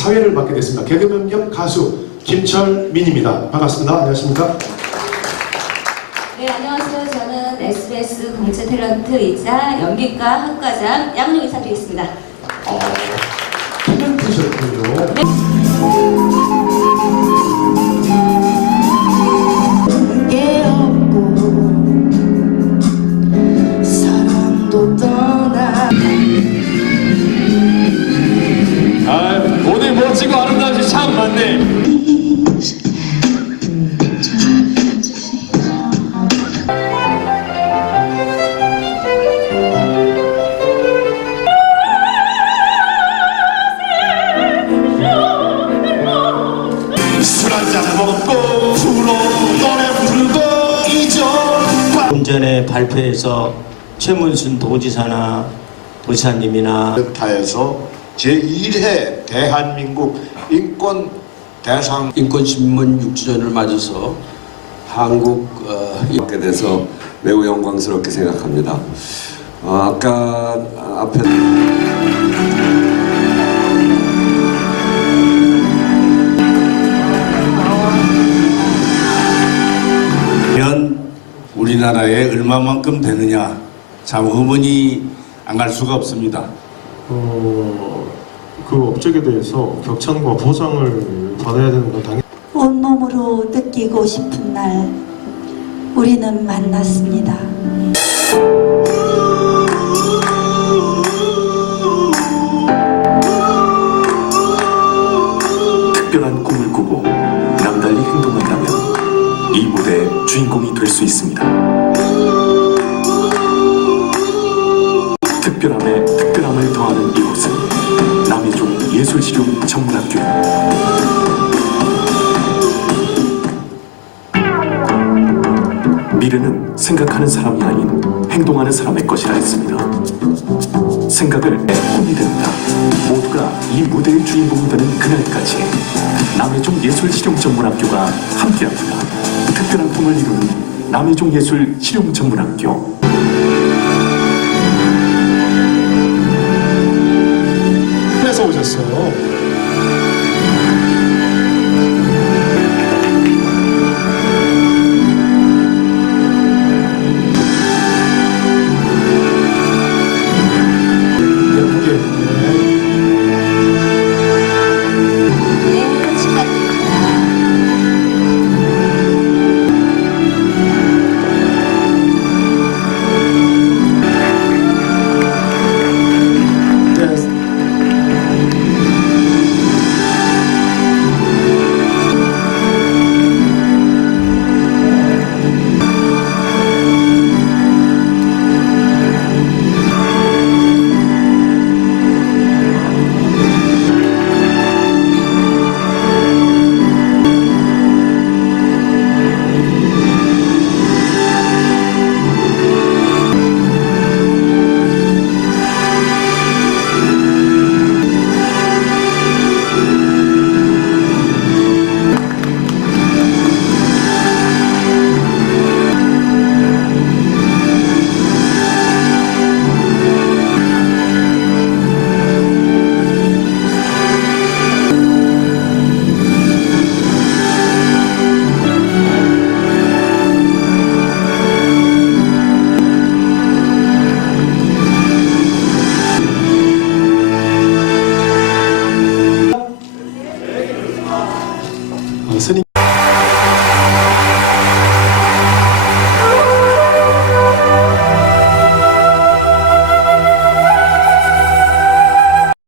사회를 맡게 됐습니다. 개그맨 겸 가수 김철민입니다. 반갑습니다. 안녕하십니까? 네, 안녕하세요. 저는 SBS 공채 탤런트이자 연기과 학과장 양용 인사드리겠습니다. 탤런트셨군요. 멋지고 아름다운 시참 많네. 술 한잔 먹고 불어 노래 부르고 잊어 조금 전에 발표해서 최문순 도지사나 도지사님이나 타에서 제1회 대한민국 인권 대상 인권신문 6주년을 맞아서 한국 어, 하게 돼서 매우 영광스럽게 생각합니다. 어, 아까 앞에 면 우리나라에 얼마만큼 되느냐 참 의문이 안갈 수가 없습니다. 어, 그 업적에 대해서 격찬과 보상을 받아야 되는 건 당연히 온몸으로 느끼고 싶은 날 우리는 만났습니다. 특별한 꿈을 꾸고 남달리 행동한다면 이 무대의 주인공이 될 수 있습니다. 실용 전문학교입니다. 미래는 생각하는 사람이 아닌 행동하는 사람의 것이라 했습니다. 생각을 내 꿈이 된다. 모두가 이 무대의 주인공이 되는 그날까지 남해종 예술 실용 전문학교가 함께합니다. 특별한 꿈을 이루는 남해종 예술 실용 전문학교 에서 오셨어요.